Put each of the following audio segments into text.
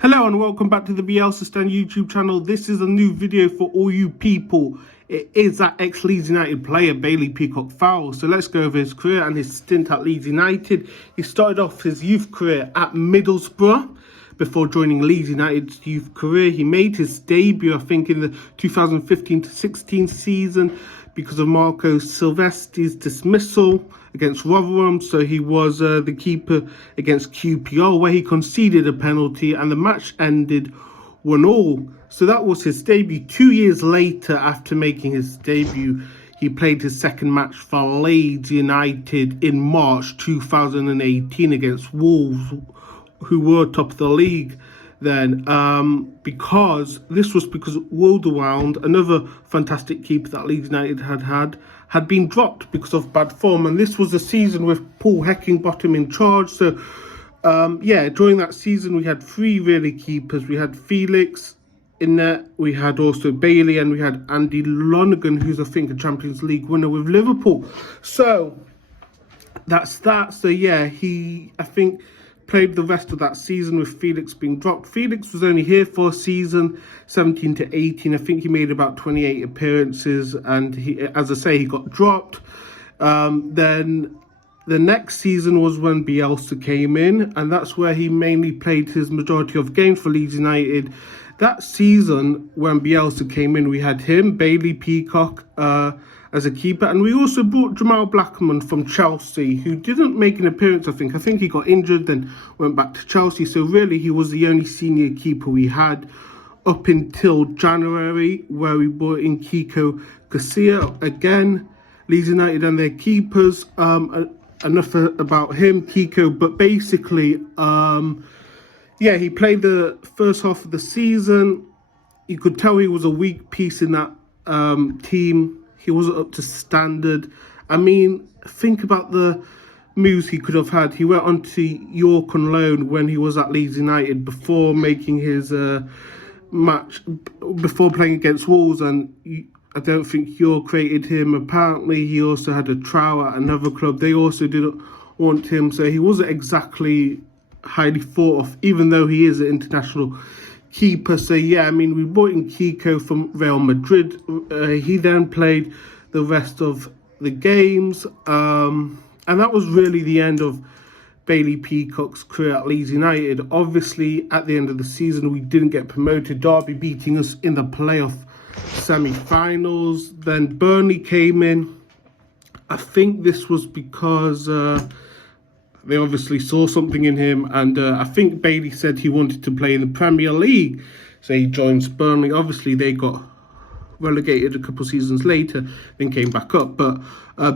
Hello and welcome back to the Bielsa Stand YouTube channel. This is a new video for all you people. It is that ex-Leeds United player Bailey Peacock-Farrell. So let's go over his career and his stint at Leeds United. He started off his youth career at Middlesbrough before joining Leeds United's youth career. He made his debut, I think, in the 2015-16 season because of Marco Silvestri's dismissal against Rotherham. So he was the keeper against QPR, where he conceded a penalty and the match ended 1-1. So that was his debut. 2 years later, after making his debut, he played his second match for Leeds United in March 2018 against Wolves, who were top of the league then, because Wilderwound, another fantastic keeper that Leeds United had been dropped because of bad form. And this was a season with Paul Heckingbottom in charge. So during that season we had three really keepers. We had Felix in there, we had also Bailey, and we had Andy Lonergan, who's I think a Champions League winner with Liverpool. So that's that. So yeah, he, I think, played the rest of that season with Felix being dropped. Felix was only here for a season, 17 to 18. I think he made about 28 appearances, and he, as I say, he got dropped. Then the next season was when Bielsa came in, and that's where he mainly played his majority of games for Leeds United. That season, when Bielsa came in, we had him, Bailey Peacock, as a keeper, and we also brought Jamal Blackman from Chelsea, who didn't make an appearance. I think he got injured, then went back to Chelsea. So really, he was the only senior keeper we had up until January, where we brought in Kiko Garcia. Again, Leeds United and their keepers. Enough about him, Kiko. But basically, he played the first half of the season. You could tell he was a weak piece in that team. He wasn't up to standard. I mean, think about the moves he could have had. He went on to York on loan when he was at Leeds United before making his match, before playing against Wolves, and I don't think York created him. Apparently, he also had a trial at another club. They also didn't want him, so he wasn't exactly highly thought of, even though he is an international keeper. So yeah, I mean, we brought in Kiko from Real Madrid. He then played the rest of the games, and that was really the end of Bailey Peacock's career at Leeds United. Obviously, at the end of the season, we didn't get promoted. Derby beating us in the playoff semi-finals. Then Burnley came in. I think this was because they obviously saw something in him, and I think Bailey said he wanted to play in the Premier League, so he joins Burnley. Obviously, they got relegated a couple of seasons later, then came back up. But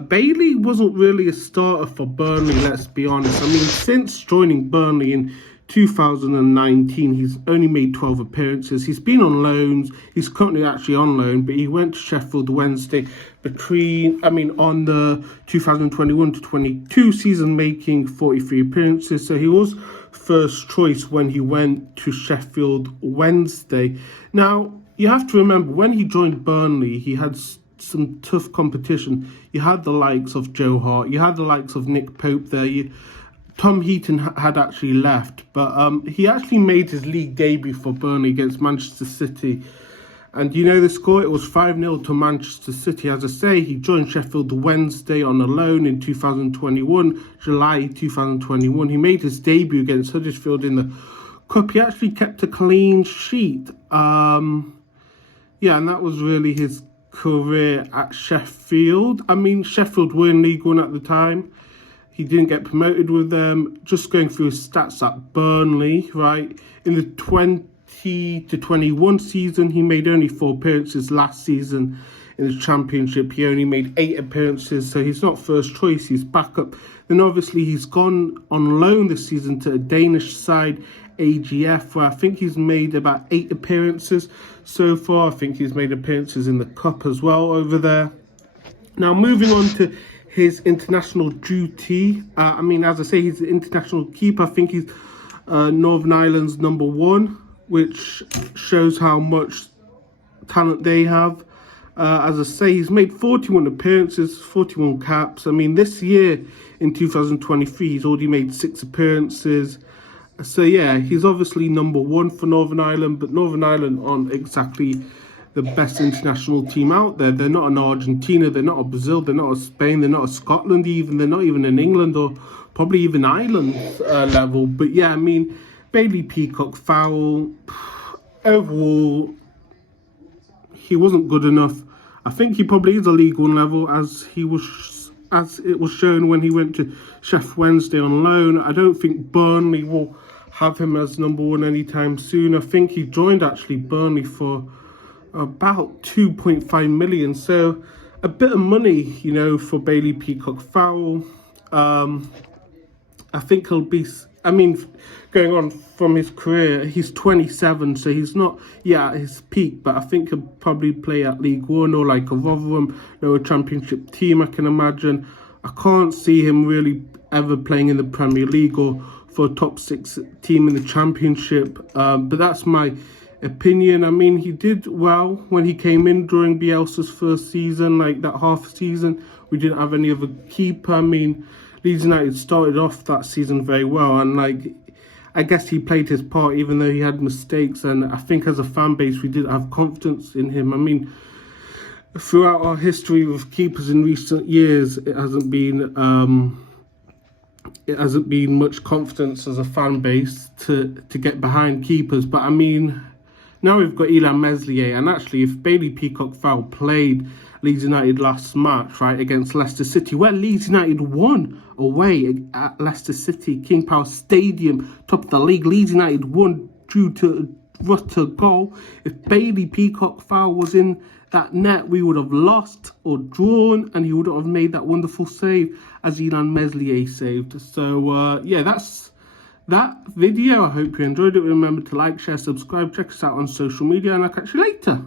Bailey wasn't really a starter for Burnley, let's be honest. I mean, since joining Burnley in 2019, he's only made 12 appearances. He's been on loans. He's currently actually on loan, but he went to Sheffield Wednesday on the 2021 to 22 season, making 43 appearances. So he was first choice when he went to Sheffield Wednesday. Now, you have to remember, when he joined Burnley, he had some tough competition. You had the likes of Joe Hart. You had the likes of Nick Pope there. Tom Heaton had actually left, but he actually made his league debut for Burnley against Manchester City. And you know the score? It was 5-0 to Manchester City. As I say, he joined Sheffield Wednesday on a loan in 2021, July 2021. He made his debut against Huddersfield in the Cup. He actually kept a clean sheet. And that was really his career at Sheffield. I mean, Sheffield were in League One at the time. He didn't get promoted with them. Just going through his stats at Burnley, right? In the 20 to 21 season, he made only 4 appearances. Last season in the Championship, he only made 8 appearances. So he's not first choice, he's backup. Then obviously he's gone on loan this season to a Danish side, AGF, where I think he's made about 8 appearances so far. I think he's made appearances in the Cup as well over there. Now, moving on to his international duty. As I say, he's an international keeper. I think he's Northern Ireland's #1, which shows how much talent they have. As I say, he's made 41 appearances, 41 caps. I mean, this year in 2023, he's already made 6 appearances. So yeah, he's obviously number one for Northern Ireland, but Northern Ireland aren't exactly the best international team out there. They're not an Argentina, they're not a Brazil, they're not a Spain, they're not a Scotland even, they're not even in England or probably even Ireland level. But yeah, I mean, Bailey Peacock foul. Overall, he wasn't good enough. I think he probably is a League One level, as it was shown when he went to Sheffield Wednesday on loan. I don't think Burnley will have him as number one anytime soon. I think he joined actually Burnley for about 2.5 million, so a bit of money, you know, for Bailey Peacock foul. I think he'll be, I mean, going on from his career, he's 27, so he's not at his peak, but I think he'll probably play at League One or like a Rotherham, a championship team, I can imagine. I can't see him really ever playing in the Premier League or for a top six team in the championship, but that's my opinion. I mean, he did well when he came in during Bielsa's first season, like that half season. We didn't have any other keeper. I mean, Leeds United started off that season very well, and like, I guess he played his part even though he had mistakes, and I think as a fan base we did have confidence in him. I mean, throughout our history with keepers in recent years, it hasn't been much confidence as a fan base to get behind keepers. But I mean, now we've got Illan Meslier, and actually if Bailey Peacock foul played Leeds United last match, right, against Leicester City, where Leeds United won away at Leicester City, King Power Stadium, top of the league, Leeds United won due to Rutter goal. If Bailey Peacock foul was in that net, we would have lost or drawn, and he would have made that wonderful save as Illan Meslier saved. So yeah, that's that video. I hope you enjoyed it. Remember to like, share, subscribe, check us out on social media, and I'll catch you later.